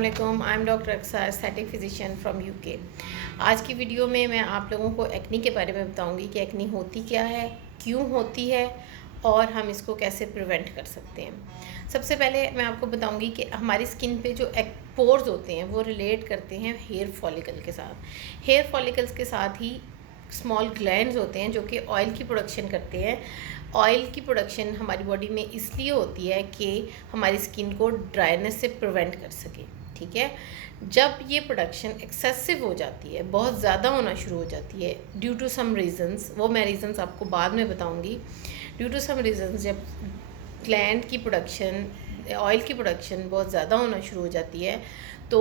अस्सलाम, I am doctor Aqsa, aesthetic physician from UK. आज की वीडियो में मैं आप लोगों को एक्नी के बारे में बताऊंगी कि एक्नी होती क्या है, क्यों होती है और हम इसको कैसे प्रिवेंट कर सकते हैं। सबसे पहले मैं आपको बताऊंगी कि हमारी स्किन पे जो पोर्स होते हैं वो रिलेट करते हैं हेयर फॉलिकल के साथ। हेयर फॉलिकल्स के साथ ही स्मॉल ग्लैंड्स होते हैं जो कि ऑयल की प्रोडक्शन करते हैं। ऑयल की प्रोडक्शन हमारी बॉडी में इसलिए होती है कि हमारी स्किन को ड्राइनेस से प्रिवेंट कर सके। ठीक है, जब ये प्रोडक्शन एक्सेसिव हो जाती है, बहुत ज़्यादा होना शुरू हो जाती है ड्यू टू सम रीज़न्स, वो मैं रीज़न्स आपको बाद में बताऊंगी। ड्यू टू सम रीज़न्स जब ग्लैंड की प्रोडक्शन, ऑयल की प्रोडक्शन बहुत ज़्यादा होना शुरू हो जाती है तो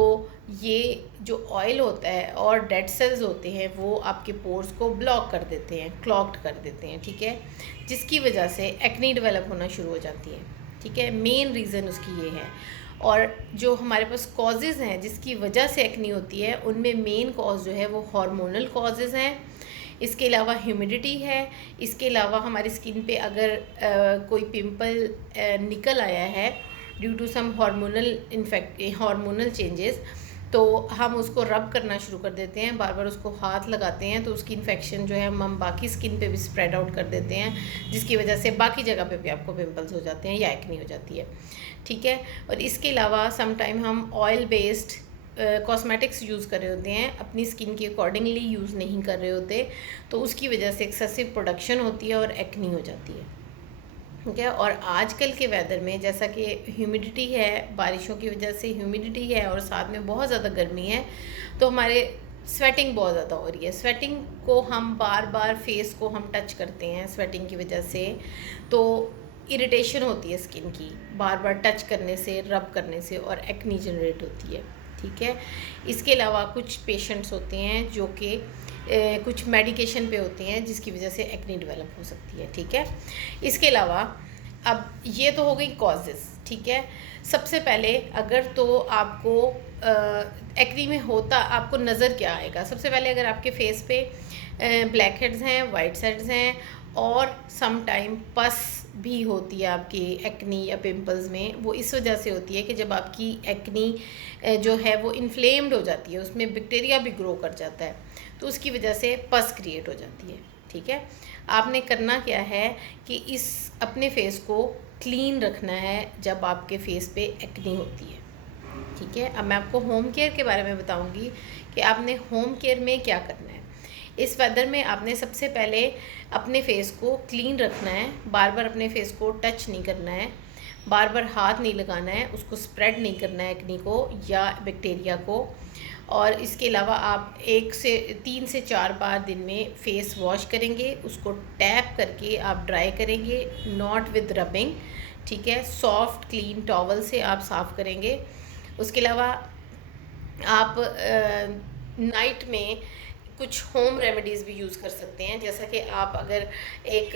ये जो ऑयल होता है और डेड सेल्स होते हैं वो आपके पोर्स को ब्लॉक कर देते हैं, क्लॉग्ड कर देते हैं। ठीक है, जिसकी वजह से एक्नी डेवलप होना शुरू हो जाती है। ठीक है, मेन रीज़न उसकी ये है। और जो हमारे पास कॉजेज़ हैं जिसकी वजह से एक्नी होती है, उनमें मेन कॉज जो है वो हार्मोनल कॉजेज़ हैं। इसके अलावा ह्यूमिडिटी है। इसके अलावा हमारी स्किन पे अगर कोई पिंपल निकल आया है due to some hormonal changes, तो हम उसको रब करना शुरू कर देते हैं, बार बार उसको हाथ लगाते हैं तो उसकी इन्फेक्शन जो है हम बाकी स्किन पे भी स्प्रेड आउट कर देते हैं, जिसकी वजह से बाकी जगह पे भी आपको पिंपल्स हो जाते हैं या एक्नी हो जाती है। ठीक है, और इसके अलावा सम टाइम हम ऑयल बेस्ड कॉस्मेटिक्स यूज़ कर रहे होते हैं, अपनी स्किन के अकॉर्डिंगली यूज़ नहीं कर रहे होते, तो उसकी वजह से एक्सेसिव प्रोडक्शन होती है और एक्नी हो जाती है। ठीक है, और आजकल के वेदर में जैसा कि ह्यूमिडिटी है, बारिशों की वजह से ह्यूमिडिटी है और साथ में बहुत ज़्यादा गर्मी है, तो हमारे स्वेटिंग बहुत ज़्यादा हो रही है। स्वेटिंग को हम बार बार फेस को हम टच करते हैं स्वेटिंग की वजह से, तो इरिटेशन होती है स्किन की बार बार टच करने से, रब करने से, और एक्नी जनरेट होती है। ठीक है, इसके अलावा कुछ पेशेंट्स होते हैं जो कि कुछ मेडिकेशन पे होते हैं जिसकी वजह से एक्नी डेवलप हो सकती है। ठीक है, इसके अलावा अब ये तो हो गई कॉजेज़। ठीक है, सबसे पहले अगर तो आपको एक्नी में होता, आपको नज़र क्या आएगा? सबसे पहले अगर आपके फेस पे ब्लैक हेड्स हैं, वाइट हेड्स हैं और सम टाइम पस भी होती है आपकी एक्नी या पिंपल्स में, वो इस वजह से होती है कि जब आपकी एक्नी जो है वो इन्फ्लेम्ड हो जाती है, उसमें बैक्टीरिया भी ग्रो कर जाता है, तो उसकी वजह से पस क्रिएट हो जाती है। ठीक है, आपने करना क्या है कि इस अपने फेस को क्लीन रखना है जब आपके फेस पे एक्नी होती है। ठीक है, अब मैं आपको होम केयर के बारे में बताऊंगी कि आपने होम केयर में क्या करना है। इस वेदर में आपने सबसे पहले अपने फेस को क्लीन रखना है, बार बार अपने फेस को टच नहीं करना है, बार बार हाथ नहीं लगाना है, उसको स्प्रेड नहीं करना है एक्नी को या बैक्टीरिया को। और इसके अलावा आप 3 से 4 बार दिन में फेस वॉश करेंगे, उसको टैप करके आप ड्राई करेंगे, नॉट विद रबिंग। ठीक है, सॉफ्ट क्लीन टॉवल से आप साफ़ करेंगे। उसके अलावा आप नाइट में कुछ होम रेमेडीज़ भी यूज़ कर सकते हैं, जैसा कि आप अगर एक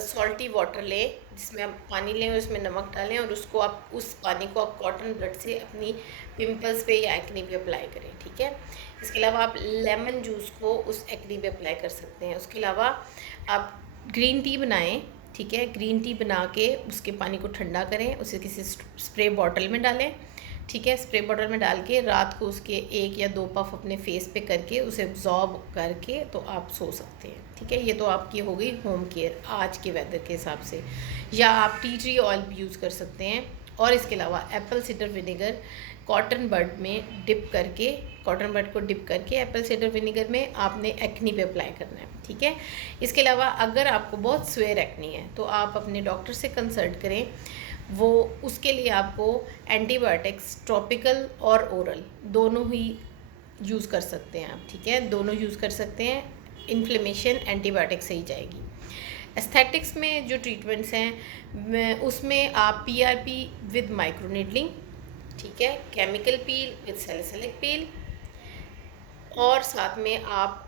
सॉल्टी वाटर लें, जिसमें आप पानी लें और उसमें नमक डालें और उसको आप उस पानी को आप कॉटन ब्लड से अपनी पिंपल्स पे या एक्नी पे अप्लाई करें। ठीक है, इसके अलावा आप लेमन जूस को उस एक्नी पे अप्लाई कर सकते हैं। उसके अलावा आप ग्रीन टी बनाएं। ठीक है, ग्रीन टी बना के उसके पानी को ठंडा करें, उसे किसी स्प्रे बॉटल में डालें। ठीक है, स्प्रे बॉटल में डाल के रात को उसके 1 या 2 पफ अपने फेस पे करके उसे एब्जॉर्ब करके तो आप सो सकते हैं। ठीक है, ये तो आपकी हो गई होम केयर आज के वेदर के हिसाब से। या आप टी ट्री ऑयल भी यूज़ कर सकते हैं। और इसके अलावा एप्पल साइडर विनेगर कॉटन बड में डिप करके, कॉटन बड को डिप करके एप्पल साइडर विनेगर में आपने एक्नी पे अप्लाई करना है। ठीक है, इसके अलावा अगर आपको बहुत स्वेयर एक्नी है तो आप अपने डॉक्टर से कंसल्ट करें, वो उसके लिए आपको एंटीबायोटिक्स टॉपिकल और ओरल दोनों ही यूज़ कर सकते हैं आप। ठीक है, दोनों यूज़ कर सकते हैं, इन्फ्लेमेशन एंटीबायोटिक से ही जाएगी। एस्थेटिक्स में जो ट्रीटमेंट्स हैं उसमें आप PRP विद माइक्रोनीडलिंग, ठीक है, केमिकल पील विद सैलिसिलिक पील, और साथ में आप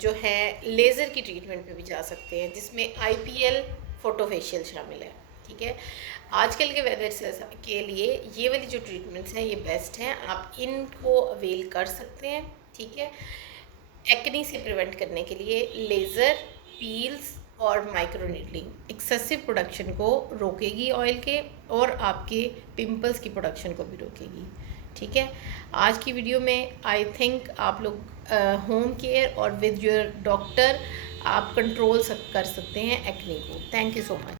जो है लेज़र की ट्रीटमेंट पे भी जा सकते हैं, जिसमें IPL फोटोफेशियल शामिल है। ठीक है, आजकल के वेदर के लिए ये वाली जो ट्रीटमेंट्स हैं ये बेस्ट हैं, आप इनको अवेल कर सकते हैं। ठीक है, एक्नी से प्रिवेंट करने के लिए लेज़र, पील्स और माइक्रो नीडलिंग एक्सेसिव प्रोडक्शन को रोकेगी ऑयल के, और आपके पिंपल्स की प्रोडक्शन को भी रोकेगी। ठीक है, आज की वीडियो में आई थिंक आप लोग होम केयर और विद योर डॉक्टर आप कंट्रोल कर सकते हैं एक्ने को। Thank you so much.